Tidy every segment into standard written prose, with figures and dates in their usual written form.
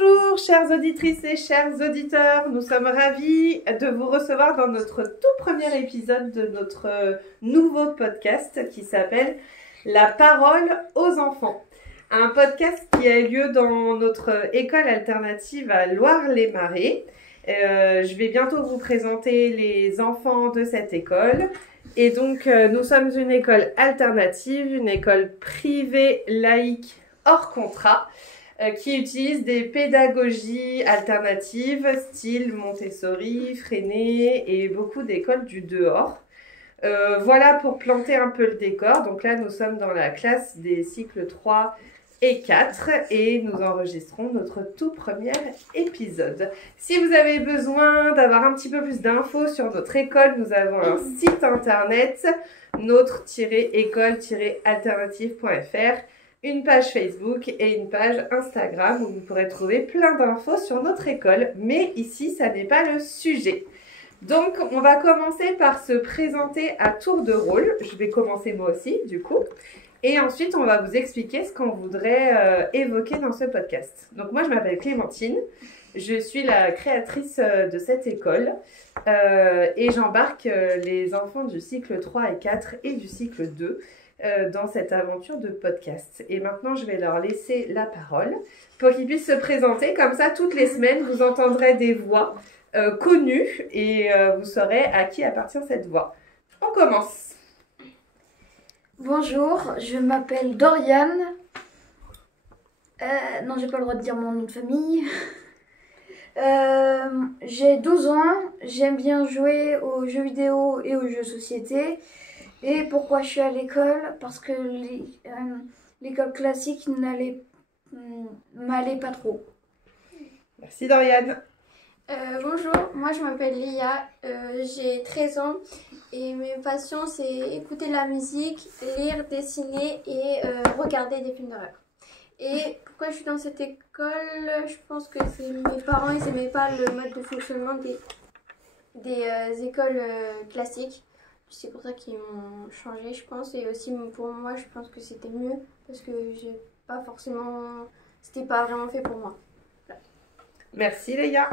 Bonjour chères auditrices et chers auditeurs, nous sommes ravis de vous recevoir dans notre tout premier épisode de notre nouveau podcast qui s'appelle La parole aux enfants. Un podcast qui a lieu dans notre école alternative à Loire-les-Marais. Je vais bientôt vous présenter les enfants de cette école. Et donc nous sommes une école alternative, une école privée laïque hors contrat. Qui utilise des pédagogies alternatives, style Montessori, Freinet et beaucoup d'écoles du dehors. Voilà pour planter un peu le décor. Donc là, nous sommes dans la classe des cycles 3 et 4 et nous enregistrons notre tout premier épisode. Si vous avez besoin d'avoir un petit peu plus d'infos sur notre école, nous avons un site internet, notre-école-alternative.fr, une page Facebook et une page Instagram où vous pourrez trouver plein d'infos sur notre école. Mais ici, ça n'est pas le sujet. Donc, on va commencer par se présenter à tour de rôle. Je vais commencer moi aussi, du coup. Et ensuite, on va vous expliquer ce qu'on voudrait évoquer dans ce podcast. Donc, moi, je m'appelle Clémentine. Je suis la créatrice de cette école. Et j'embarque les enfants du cycle 3 et 4 et du cycle 2 dans cette aventure de podcast. Et maintenant, je vais leur laisser la parole pour qu'ils puissent se présenter. Comme ça, toutes les semaines, vous entendrez des voix connues et vous saurez à qui appartient cette voix. On commence. Bonjour, je m'appelle Doriane. Non, j'ai pas le droit de dire mon nom de famille. J'ai 12 ans. J'aime bien jouer aux jeux vidéo et aux jeux société. Et pourquoi je suis à l'école? Parce que l'école classique m'allait pas trop. Merci Doriane. Bonjour, moi je m'appelle Lia, j'ai 13 ans et mes passions c'est écouter de la musique, lire, dessiner et regarder des films d'horreur. Et pourquoi je suis dans cette école? Je pense que c'est mes parents, ils n'aimaient pas le mode de fonctionnement des écoles classiques. C'est pour ça qu'ils m'ont changé, je pense. Et aussi pour moi, je pense que c'était mieux parce que j'ai pas forcément... C'était pas vraiment fait pour moi. Voilà. Merci Léa.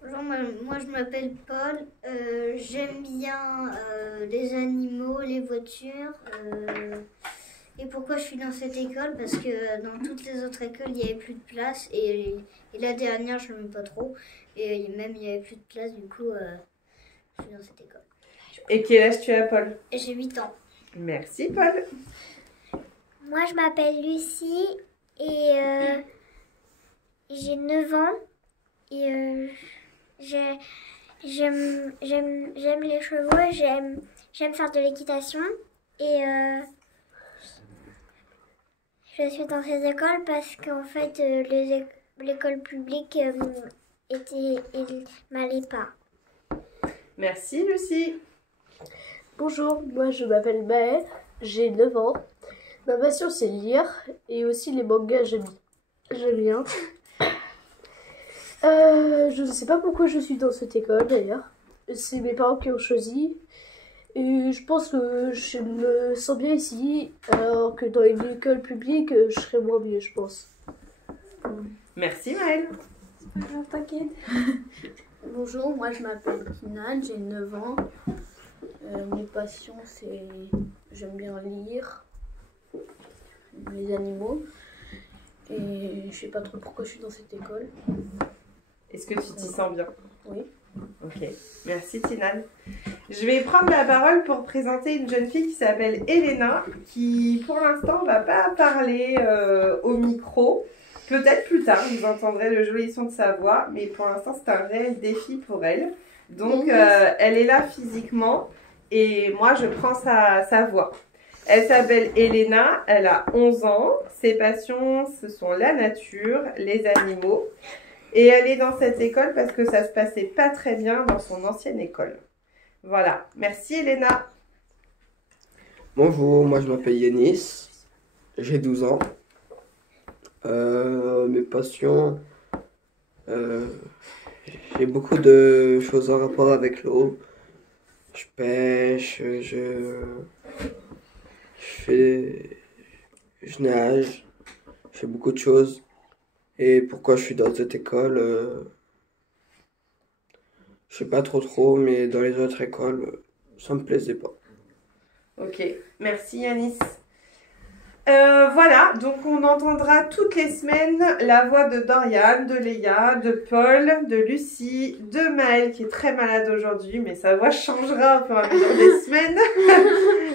Bonjour, moi je m'appelle Paul. J'aime bien les animaux, les voitures. Et pourquoi je suis dans cette école? Parce que dans toutes les autres écoles, il n'y avait plus de place. Et la dernière, je n'aime pas trop. Et même, il n'y avait plus de place. Du coup, je suis dans cette école. Et quel âge tu as, Paul? J'ai 8 ans. Merci, Paul. Moi, je m'appelle Lucie et j'ai 9 ans. Et j'aime les chevaux, j'aime faire de l'équitation. Et je suis dans cette école parce qu'en fait, l'école publique m'allait pas. Merci, Lucie. Bonjour, moi je m'appelle Maë, j'ai 9 ans. Ma passion c'est lire et aussi les mangas, j'aime bien. Je ne sais pas pourquoi je suis dans cette école d'ailleurs. C'est mes parents qui ont choisi. Et je pense que je me sens bien ici, alors que dans une école publique, je serais moins bien, je pense. Merci Maëlle. Bonjour, t'inquiète. Bonjour, moi je m'appelle Kinan, j'ai 9 ans. Mes passions, c'est... J'aime bien lire, les animaux. Et je sais pas trop pourquoi je suis dans cette école. Est-ce que tu t'y sens bien? Oui. Ok, merci Tinan. Je vais prendre la parole pour présenter une jeune fille qui s'appelle Elena, qui pour l'instant va pas parler au micro. Peut-être plus tard, vous entendrez le joli son de sa voix, mais pour l'instant c'est un réel défi pour elle. Donc elle est là physiquement et moi je prends sa voix. Elle s'appelle Elena, elle a 11 ans, ses passions ce sont la nature, les animaux. Et elle est dans cette école parce que ça se passait pas très bien dans son ancienne école. Voilà. Merci Elena. Bonjour, moi je m'appelle Yanis. J'ai 12 ans. Mes passions... j'ai beaucoup de choses en rapport avec l'eau. Je pêche, je nage. Je fais beaucoup de choses. Et pourquoi je suis dans cette école, je sais pas trop, mais dans les autres écoles, ça me plaisait pas. Ok, merci Yanis. Voilà, donc on entendra toutes les semaines la voix de Dorian, de Léa, de Paul, de Lucie, de Maëlle qui est très malade aujourd'hui, mais sa voix changera au fur et à mesure des semaines.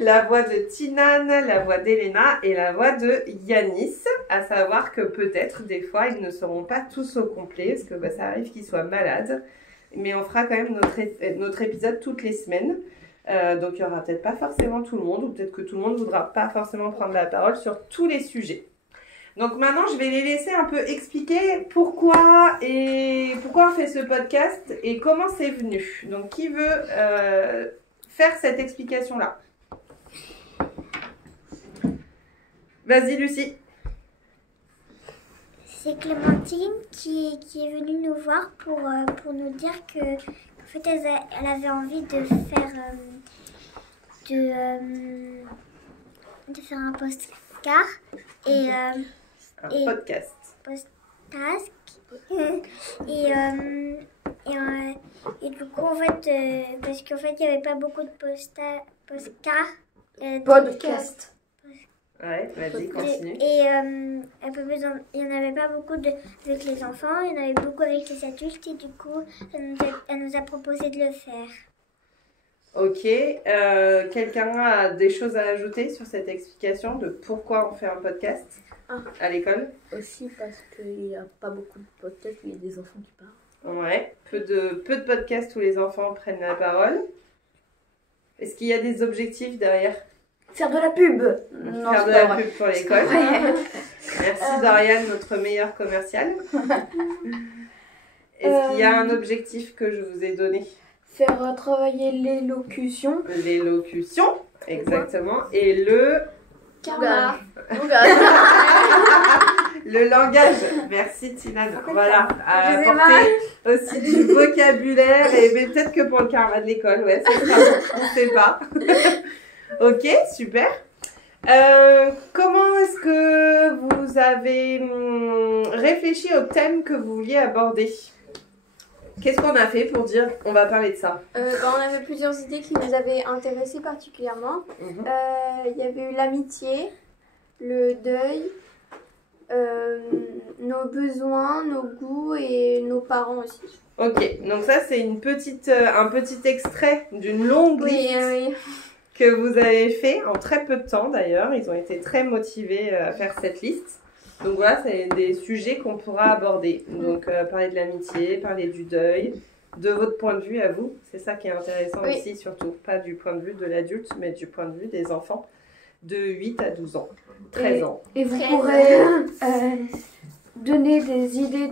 La voix de Tinan, la voix d'Elena et la voix de Yanis. À savoir que peut-être des fois ils ne seront pas tous au complet parce que ça arrive qu'ils soient malades, mais on fera quand même notre épisode toutes les semaines. Donc il n'y aura peut-être pas forcément tout le monde, ou peut-être que tout le monde ne voudra pas forcément prendre la parole sur tous les sujets. Donc maintenant, je vais les laisser un peu expliquer pourquoi on fait ce podcast et comment c'est venu. Donc qui veut faire cette explication-là? Vas-y Lucie. C'est Clémentine qui est venue nous voir pour nous dire que en fait elle avait envie de faire un postcard et Un podcast. podcast et du coup en fait parce qu'en fait il n'y avait pas beaucoup de postcards Podcast. Ouais, vas-y, continue. et il n'y en avait pas beaucoup avec les enfants, il y en avait beaucoup avec les adultes et du coup elle nous a proposé de le faire. Ok, quelqu'un a des choses à ajouter sur cette explication de pourquoi on fait un podcast à l'école? Aussi parce qu'il n'y a pas beaucoup de podcasts où il y a des enfants qui parlent. Ouais, peu de podcasts où les enfants prennent la parole. Est-ce qu'il y a des objectifs derrière? Faire de la pub. Faire de la pub pour l'école. Merci Dorian, notre meilleur commercial. Est-ce qu'il y a un objectif que je vous ai donné? Faire travailler l'élocution. L'élocution, exactement. Et le Karma. Le langage. Merci Tina. Voilà, à apporter aussi du vocabulaire mais peut-être que pour le karma de l'école, ouais, c'est ça. On ne sait pas. Ok, super. Comment est-ce que vous avez réfléchi au thème que vous vouliez aborder? Qu'est-ce qu'on a fait pour dire on va parler de ça? On avait plusieurs idées qui nous avaient intéressés particulièrement. Il y avait eu l'amitié, le deuil, nos besoins, nos goûts et nos parents aussi. Ok, donc ça c'est un petit extrait d'une longue liste Oui. que vous avez fait en très peu de temps d'ailleurs. Ils ont été très motivés à faire cette liste. Donc voilà, c'est des sujets qu'on pourra aborder. Donc parler de l'amitié, parler du deuil, de votre point de vue à vous. C'est ça qui est intéressant ici surtout. Pas du point de vue de l'adulte, mais du point de vue des enfants de 8 à 12 ans, 13 ans. Et vous pourrez donner des idées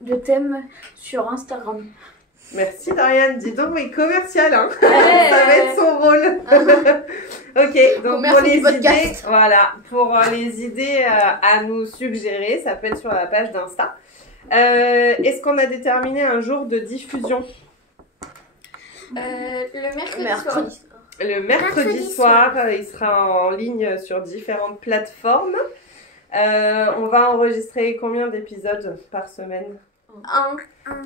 de thèmes sur Instagram. Merci Dorian, dis donc, oui, commercial, hein. Ça va être son rôle. Ok, donc pour les idées, voilà, pour les idées à nous suggérer, ça peut être sur la page d'Insta. Est-ce qu'on a déterminé un jour de diffusion? Le mercredi soir. Le mercredi soir, il sera en ligne sur différentes plateformes. On va enregistrer combien d'épisodes par semaine?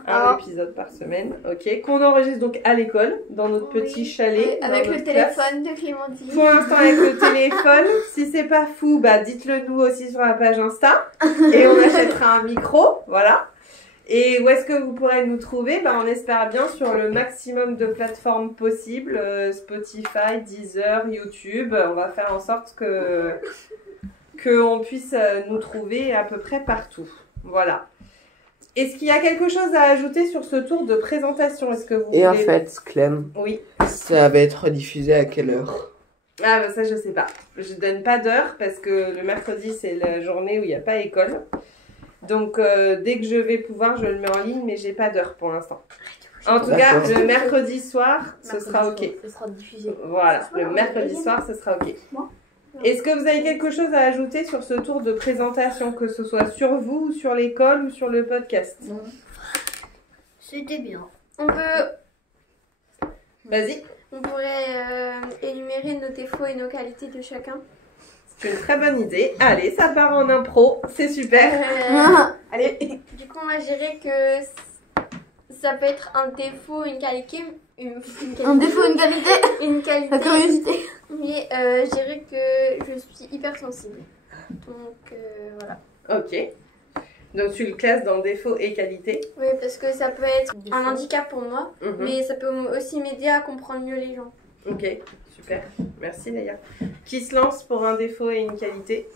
Un épisode par semaine, ok. Qu'on enregistre donc à l'école, dans notre petit chalet. Avec le téléphone de Clémentine. Pour l'instant avec le téléphone. Si c'est pas fou, bah dites-le nous aussi sur la page Insta. Et on achètera un micro, voilà. Et où est-ce que vous pourrez nous trouver? Bah on espère bien sur le maximum de plateformes possibles. Spotify, Deezer, YouTube. On va faire en sorte qu'on puisse nous trouver à peu près partout. Voilà. Est-ce qu'il y a quelque chose à ajouter sur ce tour de présentation? Est-ce que vous voulez... En fait, Clem, oui. Ça va être diffusé à quelle heure? Ah bah ça je sais pas. Je donne pas d'heure parce que le mercredi c'est la journée où il n'y a pas école. Donc dès que je vais pouvoir je le mets en ligne mais j'ai pas d'heure pour l'instant. En tout cas le mercredi soir ce sera ok. Ce sera diffusé. Voilà, le mercredi soir ce sera ok. Est-ce que vous avez quelque chose à ajouter sur ce tour de présentation, que ce soit sur vous, ou sur l'école, ou sur le podcast? Non. C'était bien. On peut... Vas-y. On pourrait énumérer nos défauts et nos qualités de chacun. C'est une très bonne idée. Allez, ça part en impro. C'est super. Allez. Du coup, moi, je dirais que ça peut être un défaut, une qualité. Un défaut, une qualité. Une qualité. La curiosité. Mais je dirais que je suis hypersensible. Donc, voilà. Ok. Donc tu le classes dans défaut et qualité. Oui, parce que ça peut être un handicap pour moi, Mhm. mais ça peut aussi m'aider à comprendre mieux les gens. Ok, super. Merci Léa. Qui se lance pour un défaut et une qualité?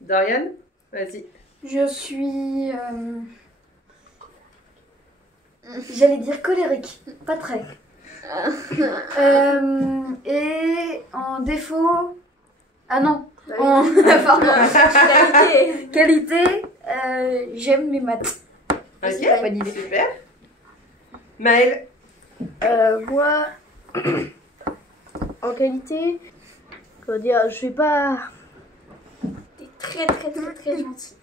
Dorian, vas-y. Je suis. J'allais dire colérique, pas très. Et en défaut. Ah non, en pardon. Qualité, j'aime les maths. Ok, bonne idée. super. Maëlle. Moi, en qualité, comment dire, je suis pas T'es très gentil.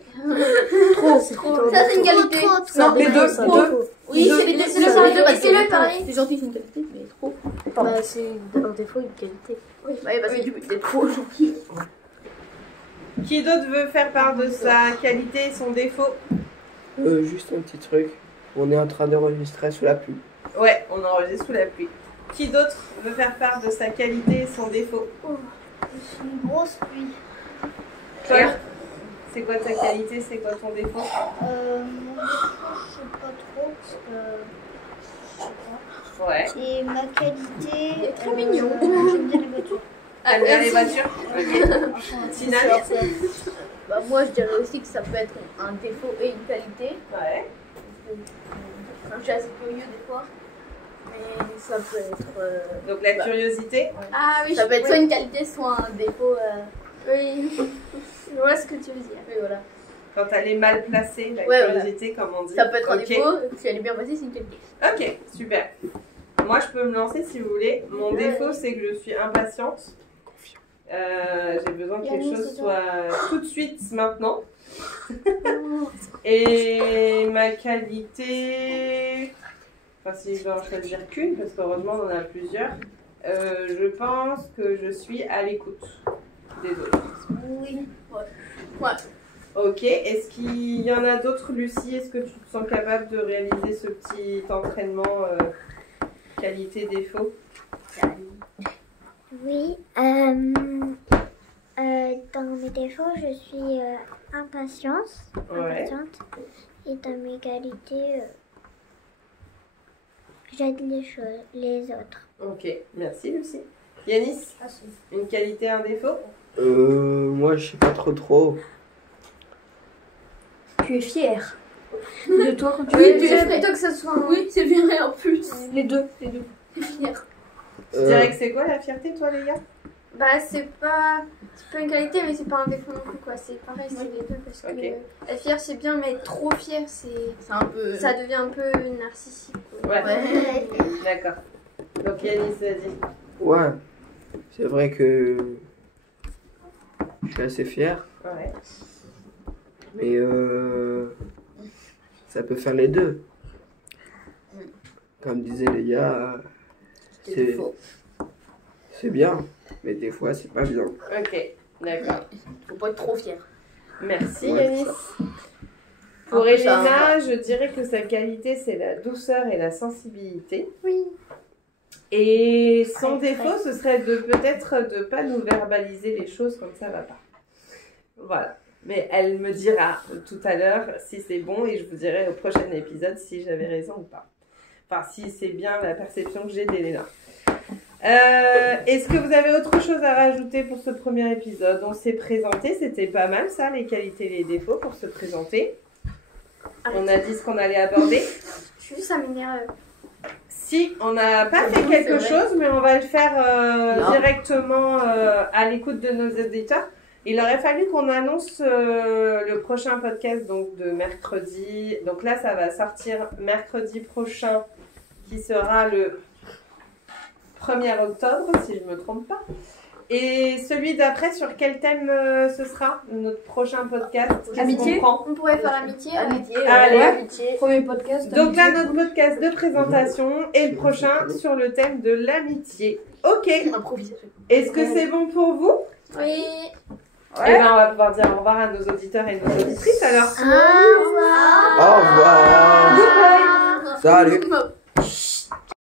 trop. C'est plutôt Ça, c'est une qualité. Non, les deux. c'est un Deux. défaut. Oui, Deux. c'est les deux. Ça, C'est le ça, pareil. ça, C'est le ça, pareil. C'est gentil, c'est une qualité, mais trop. Bah, c'est un défaut, une qualité. Oui, parce que du coup, c'est trop gentil. Qui d'autre veut faire part de sa qualité et son défaut? Juste un petit truc. On est en train d'enregistrer sous la pluie. Ouais, on enregistre sous la pluie. Qui d'autre veut faire part de sa qualité et son défaut? Je suis une grosse pluie. Toi, c'est quoi ta qualité, c'est quoi ton défaut? Mon défaut, je sais pas trop parce que je sais pas. Ouais. Et ma qualité. Il est très mignon. J'aime bien les voitures. T'aimes bien les voitures? Ok. Tina? Bah, moi, je dirais aussi que ça peut être un défaut et une qualité. Ouais. Je suis assez curieux des fois. Mais ça peut être. Donc la curiosité. Ah oui, Ça peut être soit oui. une qualité, soit un défaut. Oui, je vois ce que tu veux dire. Oui, voilà. Quand elle est mal placée, la Ouais, curiosité, comme on dit. Ça peut être un Ok. défaut, si elle est bien placée, c'est une qualité. Ok, super. Moi, je peux me lancer si vous voulez. Mon défaut, c'est que je suis impatiente. J'ai besoin que quelque Yannis, chose c'est toi. soit tout de suite, maintenant. Et ma qualité... Enfin, si je dois en choisir qu'une, parce qu'heureusement, on en a plusieurs. Je pense que je suis à l'écoute des autres. Oui. Ouais. Ok, est-ce qu'il y en a d'autres, Lucie? Est-ce que tu te sens capable de réaliser ce petit entraînement qualité-défaut? Oui. Dans mes défauts, je suis impatiente. Et dans mes qualités, j'aide les autres. Ok, merci Lucie. Yanis, une qualité, un défaut? Moi, je sais pas trop. Tu es fier de toi quand tu Oui, es tu es fier. plutôt que ça soit. Oui, c'est vrai en plus. Les deux. Fier. Tu dirais que c'est quoi la fierté, toi, les gars? Bah, c'est pas une qualité, mais c'est pas un défaut non plus, quoi. C'est pareil, c'est les deux, parce que Ok. être fier, c'est bien, mais être trop fier, C'est un peu. ça devient un peu narcissique, quoi. Ouais, d'accord. Donc Yanis, vas-y. Ouais. C'est vrai que je suis assez fier. Ouais. Mais ça peut faire les deux. Comme disait Léa, c'est bien. Mais des fois, c'est pas bien. Ok, d'accord. Faut pas être trop fier. Merci Ouais, Yanis. c'est Pour Un peu ça, Elena, je dirais que sa qualité, c'est la douceur et la sensibilité. Oui. Et son défaut, ce serait de peut-être de pas nous verbaliser les choses comme ça va pas. Voilà. Mais elle me dira tout à l'heure si c'est bon et je vous dirai au prochain épisode si j'avais raison ou pas. Enfin, si c'est bien la perception que j'ai d'Elena. Est-ce que vous avez autre chose à rajouter pour ce premier épisode? On s'est présenté, c'était pas mal ça, les qualités et les défauts pour se présenter. On a dit ce qu'on allait aborder. Juste, ça m'énerve. Si, on n'a pas fait Oui, quelque c'est vrai. chose, mais on va le faire Non. directement à l'écoute de nos auditeurs. Il aurait fallu qu'on annonce le prochain podcast donc de mercredi. Donc là, ça va sortir mercredi prochain, qui sera le 1er octobre, si je ne me trompe pas. Et celui d'après, sur quel thème ce sera notre prochain podcast? Qu'est-ce Amitié. qu'on prend? On pourrait faire l'amitié. Amitié. Allez. Amitié. Premier podcast. Donc là, notre podcast de présentation et le prochain sur le thème de l'amitié. Ok. Improvisation. Est-ce que c'est bon pour vous? Oui. Et ben on va pouvoir dire au revoir à nos auditeurs et nos auditrices alors. Au revoir. Salut.